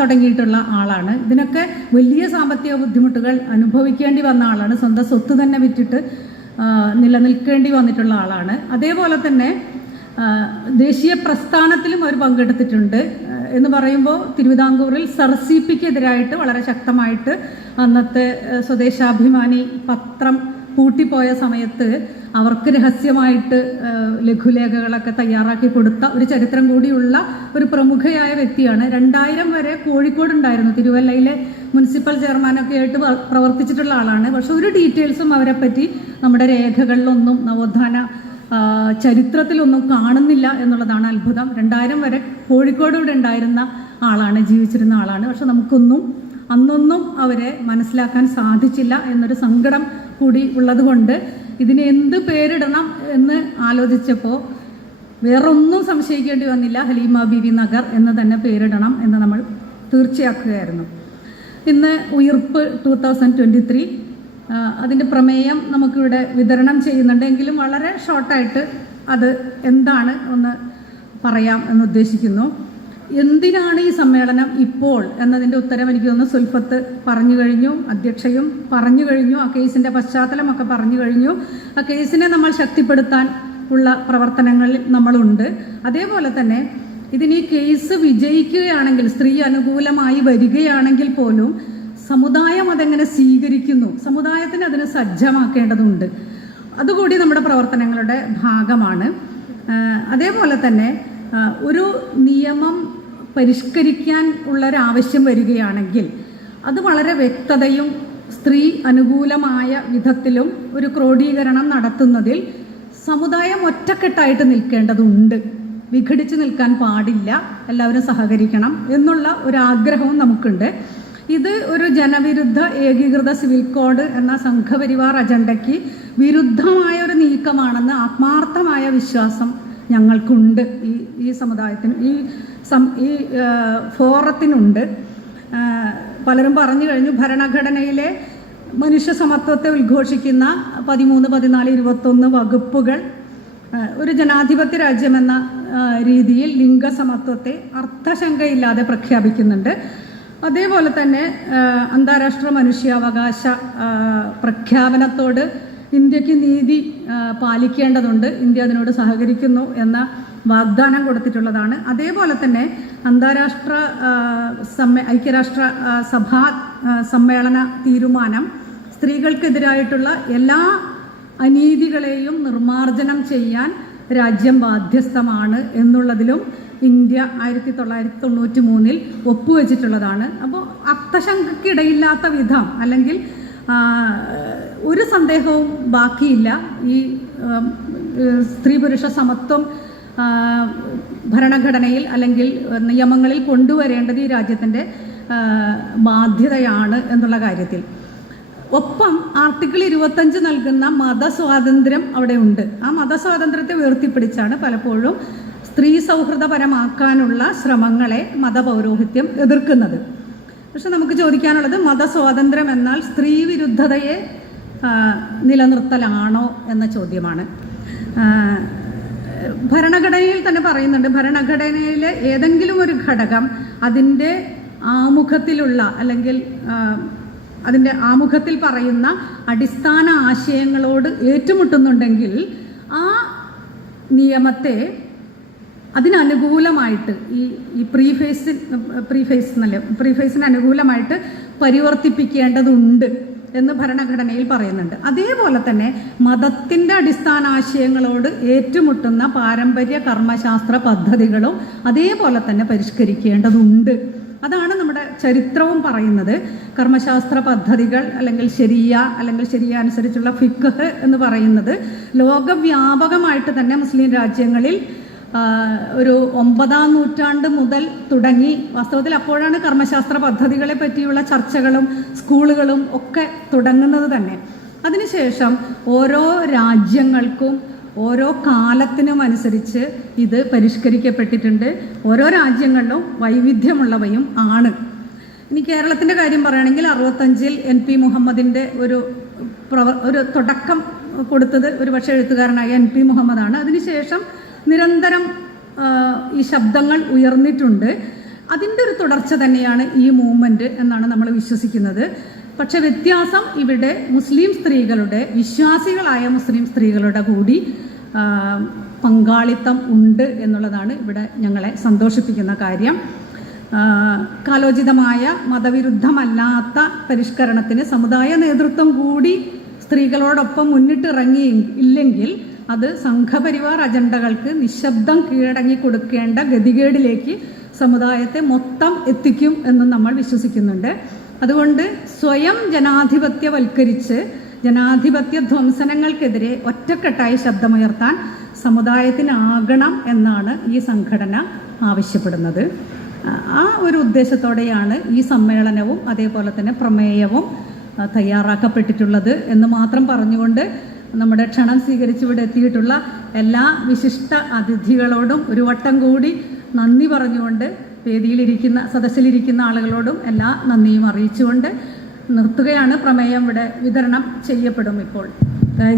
തുടങ്ങിയിട്ടുള്ള ആളാണ്. ഇതിനൊക്കെ വലിയ സാമ്പത്തിക ബുദ്ധിമുട്ടുകൾ അനുഭവിക്കേണ്ടി വന്ന ആളാണ്. സ്വന്തം സ്വത്ത് തന്നെ വിറ്റിട്ട് നിലനിൽക്കേണ്ടി വന്നിട്ടുള്ള ആളാണ്. അതേപോലെ തന്നെ ദേശീയ പ്രസ്ഥാനത്തിലും അവർ പങ്കെടുത്തിട്ടുണ്ട്. എന്ന് പറയുമ്പോൾ തിരുവിതാംകൂറിൽ സർ സി പിക്കെതിരായിട്ട് വളരെ ശക്തമായിട്ട് അന്നത്തെ സ്വദേശാഭിമാനി പത്രം പൂട്ടിപ്പോയ സമയത്ത് അവർക്ക് രഹസ്യമായിട്ട് ലഘുലേഖകളൊക്കെ തയ്യാറാക്കി കൊടുത്ത ഒരു ചരിത്രം കൂടിയുള്ള ഒരു പ്രമുഖയായ വ്യക്തിയാണ്. രണ്ടായിരം വരെ കോഴിക്കോട് ഉണ്ടായിരുന്നു തിരുവല്ലയിലെ മുനിസിപ്പൽ ചെയർമാനൊക്കെ ആയിട്ട് പ്രവർത്തിച്ചിട്ടുള്ള ആളാണ്. പക്ഷെ ഒരു ഡീറ്റെയിൽസും അവരെ പറ്റി നമ്മുടെ രേഖകളിലൊന്നും നവോത്ഥാന ചരിത്രത്തിലൊന്നും കാണുന്നില്ല എന്നുള്ളതാണ് അത്ഭുതം. രണ്ടായിരം വരെ കോഴിക്കോട് ഇവിടെ ഉണ്ടായിരുന്ന ആളാണ് ജീവിച്ചിരുന്ന ആളാണ്. പക്ഷെ നമുക്കൊന്നും അന്നൊന്നും അവരെ മനസ്സിലാക്കാൻ സാധിച്ചില്ല എന്നൊരു സങ്കടം കൂടി ഉള്ളതുകൊണ്ട് ഇതിന് എന്ത് പേരിടണം എന്ന് ആലോചിച്ചപ്പോൾ വേറൊന്നും സംശയിക്കേണ്ടി വന്നില്ല ഹലീമ ബിവി നഗർ എന്ന് തന്നെ പേരിടണം എന്ന് നമ്മൾ തീർച്ചയാക്കുകയായിരുന്നു. ഇന്ന് ഉയർപ്പ് ടു തൗസൻഡ് ട്വന്റി ത്രീ അതിന്റെ പ്രമേയം നമുക്കിവിടെ വിതരണം ചെയ്യുന്നുണ്ട്. എങ്കിലും വളരെ ഷോർട്ടായിട്ട് അത് എന്താണ് ഒന്ന് പറയാം എന്ന് ഉദ്ദേശിക്കുന്നു. എന്തിനാണ് ഈ സമ്മേളനം ഇപ്പോൾ എന്നതിന്റെ ഉത്തരം എനിക്ക് തോന്നുന്നു സുൽഫത്ത് പറഞ്ഞു കഴിഞ്ഞു അധ്യക്ഷയും പറഞ്ഞു കഴിഞ്ഞു ആ കേസിന്റെ പശ്ചാത്തലമൊക്കെ പറഞ്ഞു കഴിഞ്ഞു. ആ കേസിനെ നമ്മൾ ശക്തിപ്പെടുത്താൻ ഉള്ള പ്രവർത്തനങ്ങളിൽ നമ്മളുണ്ട്. അതേപോലെ തന്നെ ഇതിന് ഈ കേസ് വിജയിക്കുകയാണെങ്കിൽ സ്ത്രീ അനുകൂലമായി വരികയാണെങ്കിൽ പോലും സമുദായം അതെങ്ങനെ സ്വീകരിക്കുന്നു? സമുദായത്തിന് അതിന് സജ്ജമാക്കേണ്ടതുണ്ട്. അതുകൂടി നമ്മുടെ പ്രവർത്തനങ്ങളുടെ ഭാഗമാണ്. അതേപോലെ തന്നെ ഒരു നിയമം പരിഷ്കരിക്കാൻ ഉള്ളൊരാവശ്യം വരികയാണെങ്കിൽ അത് വളരെ വ്യക്തതയും സ്ത്രീ അനുകൂലമായ വിധത്തിലും ഒരു ക്രോഡീകരണം നടത്തുന്നതിൽ സമുദായം ഒറ്റക്കെട്ടായിട്ട് നിൽക്കേണ്ടതുണ്ട്. വിഘടിച്ച് നിൽക്കാൻ പാടില്ല. എല്ലാവരും സഹകരിക്കണം എന്നുള്ള ഒരു ആഗ്രഹവും നമുക്കുണ്ട്. ഇത് ഒരു ജനവിരുദ്ധ ഏകീകൃത സിവിൽ കോഡ് എന്ന സംഘപരിവാർ അജണ്ടയ്ക്ക് വിരുദ്ധമായ ഒരു നീക്കമാണെന്ന് ആത്മാർത്ഥമായ വിശ്വാസം ഞങ്ങൾക്കുണ്ട് ഈ ഈ സമുദായത്തിന്. ഈ സം ഈ ഫോറത്തിനുണ്ട്. പലരും പറഞ്ഞു കഴിഞ്ഞു ഭരണഘടനയിലെ മനുഷ്യ സമത്വത്തെ ഉദ്ഘോഷിക്കുന്ന പതിമൂന്ന് പതിനാല് ഇരുപത്തൊന്ന് വകുപ്പുകൾ ഒരു ജനാധിപത്യ രാജ്യമെന്ന രീതിയിൽ ലിംഗസമത്വത്തെ അർത്ഥശങ്കയില്ലാതെ പ്രഖ്യാപിക്കുന്നുണ്ട്. അതേപോലെ തന്നെ അന്താരാഷ്ട്ര മനുഷ്യാവകാശ പ്രഖ്യാപനത്തോട് ഇന്ത്യയ്ക്ക് നീതി പാലിക്കേണ്ടതുണ്ട്. ഇന്ത്യ അതിനോട് സഹകരിക്കുന്നു എന്ന വാഗ്ദാനം കൊടുത്തിട്ടുള്ളതാണ്. അതേപോലെ തന്നെ അന്താരാഷ്ട്ര സമ്മേ ഐക്യരാഷ്ട്ര സഭാ സമ്മേളന തീരുമാനം സ്ത്രീകൾക്കെതിരായിട്ടുള്ള എല്ലാ അനീതികളെയും നിർമാർജനം ചെയ്യാൻ രാജ്യം ബാധ്യസ്ഥമാണ് എന്നുള്ളതിലും ഇന്ത്യ ആയിരത്തി തൊള്ളായിരത്തി തൊണ്ണൂറ്റി മൂന്നിൽ ഒപ്പുവെച്ചിട്ടുള്ളതാണ്. അപ്പോൾ അർത്ഥശങ്കയ്ക്കിടയില്ലാത്ത വിധം അല്ലെങ്കിൽ ഒരു സന്ദേഹവും ബാക്കിയില്ല. ഈ സ്ത്രീ പുരുഷ സമത്വം ഭരണഘടനയിൽ അല്ലെങ്കിൽ നിയമങ്ങളിൽ കൊണ്ടുവരേണ്ടത് ഈ രാജ്യത്തിന്റെ ബാധ്യതയാണ് എന്നുള്ള കാര്യത്തിൽ. ഒപ്പം ആർട്ടിക്കിൾ ഇരുപത്തഞ്ച് നൽകുന്ന മതസ്വാതന്ത്ര്യം അവിടെ ഉണ്ട്. ആ മതസ്വാതന്ത്ര്യത്തെ ഉയർത്തിപ്പിടിച്ചാണ് പലപ്പോഴും സ്ത്രീ സൗഹൃദപരമാക്കാനുള്ള ശ്രമങ്ങളെ മതപൗരോഹിത്യം എതിർക്കുന്നത്. പക്ഷെ നമുക്ക് ചോദിക്കാനുള്ളത് മതസ്വാതന്ത്ര്യം എന്നാൽ സ്ത്രീ വിരുദ്ധതയെ നിലനിർത്തലാണോ എന്ന ചോദ്യമാണ്. ഭരണഘടനയിൽ തന്നെ പറയുന്നുണ്ട്. ഭരണഘടനയിലെ ഏതെങ്കിലും ഒരു ഘടകം അതിന്റെ ആമുഖത്തിലുള്ള അല്ലെങ്കിൽ അതിന്റെ ആമുഖത്തിൽ പറയുന്ന അടിസ്ഥാന ആശയങ്ങളോട് ഏറ്റുമുട്ടുന്നുണ്ടെങ്കിൽ ആ നിയമത്തെ അതിനനുകൂലമായിട്ട് ഈ ഈ പ്രീഫേസ് പ്രീഫേസ് എന്നല്ല പ്രീഫേസിന് അനുകൂലമായിട്ട് പരിവർത്തിപ്പിക്കേണ്ടതുണ്ട്. എന്ന് ഭരണഘടനയിൽ പറയുന്നുണ്ട്. അതേപോലെ തന്നെ മതത്തിന്റെ അടിസ്ഥാന ആശയങ്ങളോട് ഏറ്റുമുട്ടുന്ന പാരമ്പര്യ കർമ്മശാസ്ത്ര പദ്ധതികളും അതേപോലെ തന്നെ പരിഷ്കരിക്കേണ്ടതുണ്ട്. അതാണ് നമ്മുടെ ചരിത്രവും പറയുന്നത്. കർമ്മശാസ്ത്ര പദ്ധതികൾ അല്ലെങ്കിൽ ശരിയ അല്ലെങ്കിൽ ശരിയ അനുസരിച്ചുള്ള ഫിഖ് എന്ന് പറയുന്നത് ലോകവ്യാപകമായിട്ട് തന്നെ മുസ്ലിം രാജ്യങ്ങളിൽ ഒരു ഒമ്പതാം നൂറ്റാണ്ട് മുതൽ തുടങ്ങി. വാസ്തവത്തിൽ അപ്പോഴാണ് കർമ്മശാസ്ത്ര പദ്ധതികളെ പറ്റിയുള്ള ചർച്ചകളും സ്കൂളുകളും ഒക്കെ തുടങ്ങുന്നത് തന്നെ. അതിനുശേഷം ഓരോ രാജ്യങ്ങൾക്കും ഓരോ കാലത്തിനും അനുസരിച്ച് ഇത് പരിഷ്കരിക്കപ്പെട്ടിട്ടുണ്ട്. ഓരോ രാജ്യങ്ങളിലും വൈവിധ്യമുള്ളവയും ആണ്. ഇനി കേരളത്തിന്റെ കാര്യം പറയുകയാണെങ്കിൽ അറുപത്തഞ്ചിൽ എൻ പി മുഹമ്മദിന്റെ ഒരു പ്രവ ഒരു തുടക്കം കൊടുത്തത് ഒരു പക്ഷേ എഴുത്തുകാരനായ എൻ പി മുഹമ്മദാണ്. അതിനുശേഷം നിരന്തരം ഈ ശബ്ദങ്ങൾ ഉയർന്നിട്ടുണ്ട്. അതിന്റെ ഒരു തുടർച്ച തന്നെയാണ് ഈ മൂവ്മെന്റ് എന്നാണ് നമ്മൾ വിശ്വസിക്കുന്നത്. പക്ഷെ വ്യത്യാസം ഇവിടെ മുസ്ലിം സ്ത്രീകളുടെ വിശ്വാസികളായ മുസ്ലിം സ്ത്രീകളുടെ കൂടി പങ്കാളിത്തം ഉണ്ട് എന്നുള്ളതാണ് ഇവിടെ ഞങ്ങളെ സന്തോഷിപ്പിക്കുന്ന കാര്യം. കാലോചിതമായ മതവിരുദ്ധമല്ലാത്ത പരിഷ്കരണത്തിന് സമുദായ നേതൃത്വം കൂടി സ്ത്രീകളോടൊപ്പം മുന്നിട്ടിറങ്ങി ഇല്ലെങ്കിൽ അത് സംഘപരിവാർ അജണ്ടകൾക്ക് നിശബ്ദം കീഴടങ്ങി കൊടുക്കേണ്ട ഗതികേടിലേക്ക് സമുദായത്തെ മൊത്തം എത്തിക്കും എന്ന് നമ്മൾ വിശ്വസിക്കുന്നുണ്ട്. അതുകൊണ്ട് സ്വയം ജനാധിപത്യവൽക്കരിച്ച് ജനാധിപത്യ ധ്വംസനങ്ങൾക്കെതിരെ ഒറ്റക്കെട്ടായി ശബ്ദമുയർത്താൻ സമുദായത്തിനാകണം എന്നാണ് ഈ സംഘടന ആവശ്യപ്പെടുന്നത്. ആ- ഒരു ഉദ്ദേശത്തോടെയാണ് ഈ സമ്മേളനവും അതേപോലെ തന്നെ പ്രമേയവും തയ്യാറാക്കപ്പെട്ടിട്ടുള്ളത് എന്ന് മാത്രം പറഞ്ഞുകൊണ്ട് നമ്മുടെ ക്ഷണം സ്വീകരിച്ച് ഇവിടെ എത്തിയിട്ടുള്ള എല്ലാ വിശിഷ്ട അതിഥികളോടും ഒരു വട്ടം കൂടി നന്ദി പറഞ്ഞുകൊണ്ട് വേദിയിലിരിക്കുന്ന സദസ്സിലിരിക്കുന്ന ആളുകളോടും എല്ലാ നന്ദിയും അറിയിച്ചുകൊണ്ട് നിർത്തുകയാണ്. പ്രമേയം ഇവിടെ വിതരണം ചെയ്യപ്പെടും ഇപ്പോൾ.